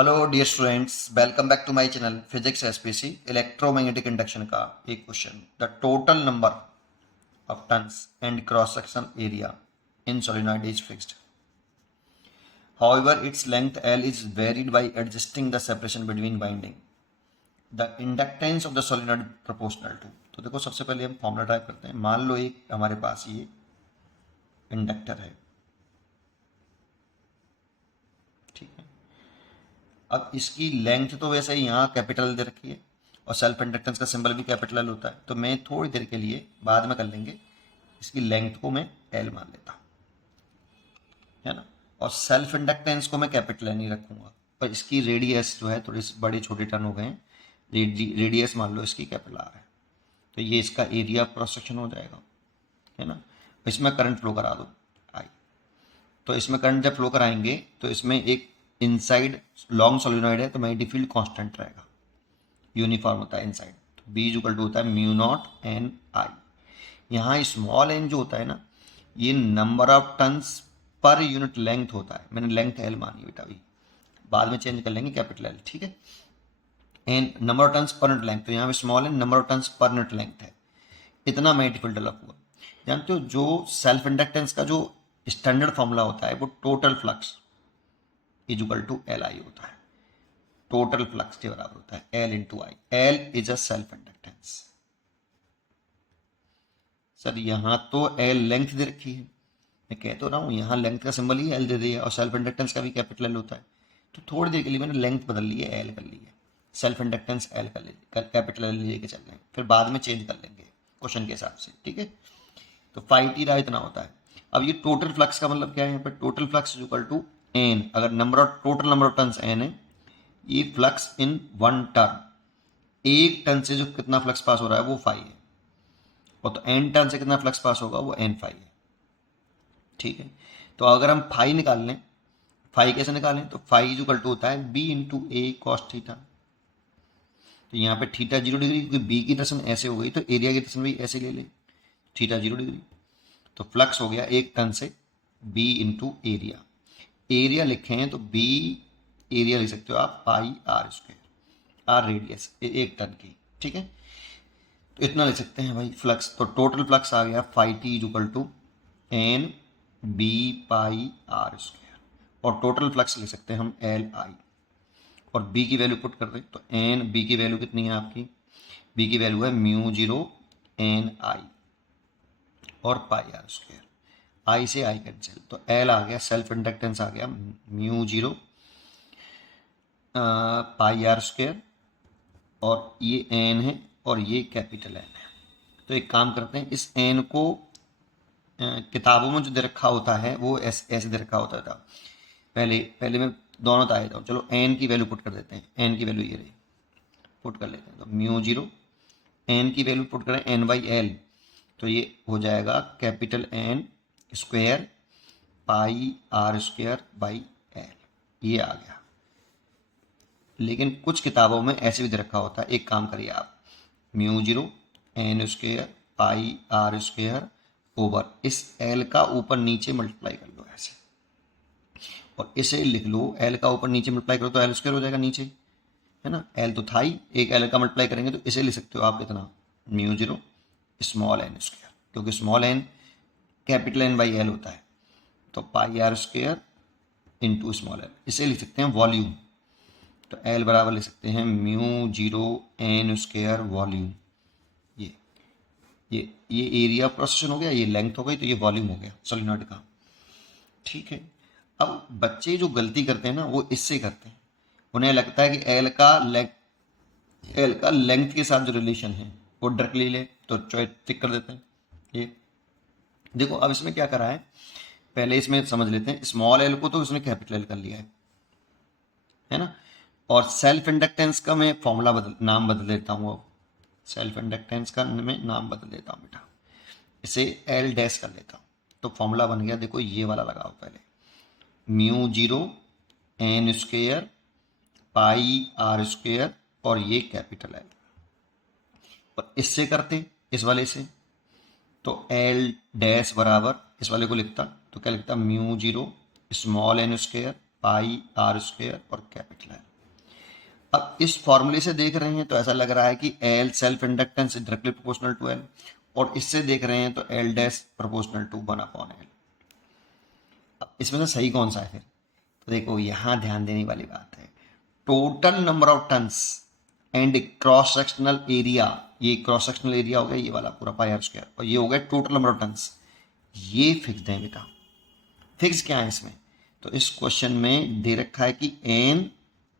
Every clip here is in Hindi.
Hello dear students, welcome back to my channel physics SPC. Electromagnetic induction का एक question. The total number of turns and cross section area in solenoid is fixed, however its length L is varied by adjusting the separation between winding. The inductance of the solenoid proportional to। तो देखो, सबसे पहले हम फॉर्मूला टाइप करते हैं। मान लो एक हमारे पास ये इंडक्टर है, ठीक है। अब इसकी लेंथ तो वैसे ही यहाँ कैपिटल दे रखी है और सेल्फ इंडक्टेंस का सिंबल भी कैपिटल होता है, तो मैं थोड़ी देर के लिए बाद में कर लेंगे, इसकी लेंथ को मैं एल मान लेता हूँ, है ना। और सेल्फ इंडक्टेंस को मैं कैपिटल एन ही रखूँगा, और इसकी रेडियस जो है थोड़ी सी बड़े छोटे टर्न हो गए हैं, रेडियस मान लो इसकी कैपिटल आर है, तो ये इसका एरिया क्रॉस सेक्शन हो जाएगा, है ना। इसमें करंट फ्लो करा दो आई, तो इसमें करंट जब फ्लो कराएंगे तो इसमें एक इनसाइड लॉन्ग सोलिनॉइड है, तो मैग्नेटिक फील्ड कांस्टेंट रहेगा, यूनिफॉर्म होता है इनसाइड। तो बी इक्वल टू होता है म्यू नॉट एन आई। यहाँ स्मॉल एन जो होता है ना, ये number of turns per unit length होता है। मैंने लेंथ एल मानी बेटा, अभी बाद में चेंज कर लेंगे कैपिटल एल, ठीक है। N number of turns per unit length, तो यहाँ पे small N number of turns per unit length है। इतना मैग्नेटिक फील्ड डेवलप हुआ। जानते हो जो सेल्फ इंडक्टेंस का जो स्टैंडर्ड फॉर्मूला होता है वो total flux is equal to L I होता है। टोटल फ्लक्स के बराबर होता है L into I. L is a self inductance. Sir यहाँ तो एल लेंथ दे रखी है, मैं कह तो रहा हूँ यहाँ लेंथ का सिंबल ही एल दे दिया, और सेल्फ इंडक्टेंस का भी कैपिटल एल होता है। तो थोड़ी देर के लिए मैंने लेंथ बदल ली है, एल कर ली है, सेल्फ इंडक्टेंस एल कर ली, कैपिटल एल लेके चल रहे हैं, फिर बाद में चेंज कर लेंगे क्वेश्चन के हिसाब से, ठीक है। तो फाइव टी रहा इतना होता है। अब ये टोटल फ्लक्स का मतलब क्या है, यहाँ पर total flux is equal to N. अगर total number of turns N है, ये फ्लक्स इन वन टर्न, एक टर्न से जो कितना फ्लक्स पास हो रहा है वो फाई है, और तो एन टर्न से कितना फ्लक्स पास होगा वो एन फाई है, ठीक है। तो अगर हम फाई निकाल लें, फाई कैसे निकालें, तो फाई जो कल्टू होता है बी इंटू ए कॉस थीटा। तो यहाँ पे थीटा 0 डिग्री, क्योंकि बी की दर्शन ऐसे हो गई तो एरिया की दर्शन भी ऐसे ले ले, थीटा 0 डिग्री। तो फ्लक्स हो गया एक टर्न से बी इंटू एरिया। एरिया लिखे हैं तो बी एरिया लिख सकते हो आप पाई आर स्क्वायर, आर रेडियस एक टर्न की, ठीक है। तो इतना लिख सकते हैं भाई फ्लक्स। तो टोटल फ्लक्स आ गया phi T equal to N B pi R square, और टोटल फ्लक्स लिख सकते हैं हम एल आई, और बी की वैल्यू पुट कर दें तो एन, बी की वैल्यू कितनी है आपकी, बी की वैल्यू है म्यू 0 एन आई और पाई आर स्क्वायर। आई से आई कैंसिल, तो एल आ गया, सेल्फ इंडक्टेंस आ गया म्यू 0 पाई आर स्क्वायर, और ये एन है और ये कैपिटल एन है। तो एक काम करते हैं, इस एन को किताबों में जो दे रखा होता है वो ऐसे दे रखा होता था। पहले पहले मैं दोनों बता देता हूँ। चलो एन की वैल्यू पुट कर देते हैं, एन की वैल्यू ये रही, पुट कर लेते हैं। तो म्यू 0 एन की वैल्यू पुट करें एन बाई एल, तो ये हो जाएगा capital N square pi R square by L, ये आ गया। लेकिन कुछ किताबों में ऐसे भी दे रखा होता है। एक काम करिए आप, mu 0 N square pi R square over इस एल का ऊपर नीचे मल्टीप्लाई कर लो ऐसे, और इसे लिख लो एल का ऊपर नीचे मल्टीप्लाई करो तो एल स्क्वायर हो जाएगा नीचे, है ना। एल तो था ही, एक एल का मल्टीप्लाई करेंगे तो इसे लिख सकते हो आप इतना म्यू 0 स्मॉल एन स्क्वायर, क्योंकि small N capital N by L होता है, तो pi R square into small L, इसे लिख सकते हैं वॉल्यूम। तो एल बराबर लिख सकते हैं म्यू 0 एन स्क्वायर वॉल्यूम। ये ये एरिया प्रोसेशन हो गया, ये लेंथ हो गई, तो ये वॉल्यूम हो गया सोलिनॉइड का, ठीक है। अब बच्चे जो गलती करते हैं ना वो इससे करते हैं, उन्हें लगता है कि एल का लेंथ के साथ जो रिलेशन है वो डायरेक्टली ले, तो चॉइस टिक कर देते हैं। ये देखो, अब इसमें क्या करा है, पहले इसमें समझ लेते हैं। स्मॉल एल को तो उसने कैपिटल एल कर लिया है ना। और सेल्फ इंडक्टेंस का मैं फॉर्मूला नाम बदल देता हूँ। अब सेल्फ इंडक्टेंस का मैं नाम बदल देता हूँ बेटा, इसे एल डैश कर लेता हूँ। तो फॉर्मूला बन गया, देखो ये वाला लगाओ पहले, mu 0 N square pi R square, और ये कैपिटल एल। और इससे करते इस वाले से, तो एल डैश बराबर इस वाले को लिखता, तो क्या लिखता mu 0 small N square pi R square और कैपिटल एल। अब इस फॉर्मूले से देख रहे हैं तो ऐसा लग रहा है कि L self inductance is directly proportional to L, और इससे देख रहे हैं तो L dash proportional to 1/L। अब इसमें से सही कौन सा है फिर? तो देखो यहाँ ध्यान देने वाली बात है, total number of tons and cross sectional area, ये क्रॉस सेक्शनल एरिया हो गया ये वाला पूरा पाई आर स्क्वायर, और ये हो गया टोटल नंबर ऑफ टन्स, ये फिक्स है बेटा। फिक्स क्या है इसमें? तो इस क्वेश्चन में दे रखा है कि एन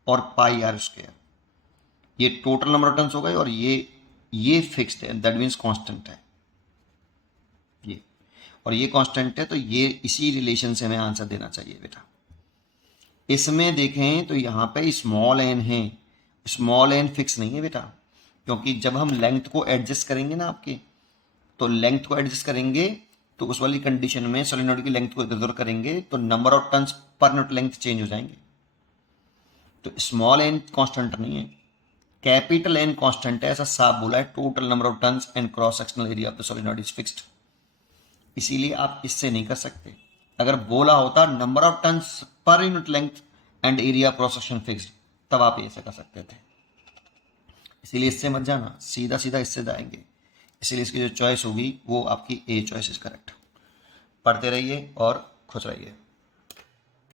और पाई आर स्क्वायर, ये टोटल नंबर ऑफ टन्स हो गए, और ये फिक्स्ड है, दैट मीन्स कांस्टेंट है ये, और ये कांस्टेंट है, तो ये इसी रिलेशन से हमें आंसर देना चाहिए बेटा। इसमें देखें तो यहाँ पे स्मॉल एन है, स्मॉल एन फिक्स नहीं है बेटा, क्योंकि जब हम लेंथ को एडजस्ट करेंगे ना आपके, तो लेंथ को एडजस्ट करेंगे तो उस वाली कंडीशन में सोलेनोइड की लेंथ को इधर उधर करेंगे तो number of turns per unit length change हो जाएंगे। तो स्मॉल एन कांस्टेंट नहीं है, कैपिटल एन कांस्टेंट है, ऐसा साफ बोला है, total number of turns and cross sectional area of the solenoid is fixed. इसीलिए आप इससे नहीं कर सकते। अगर बोला होता number of turns per unit length and area cross section fixed, तब आप ऐसे कर सकते थे। इसीलिए इससे मत जाना, सीधा सीधा इससे जाएंगे। इसीलिए इसकी जो चॉइस होगी वो आपकी ए चॉइस इज करेक्ट। पढ़ते रहिए और खुश रहिए।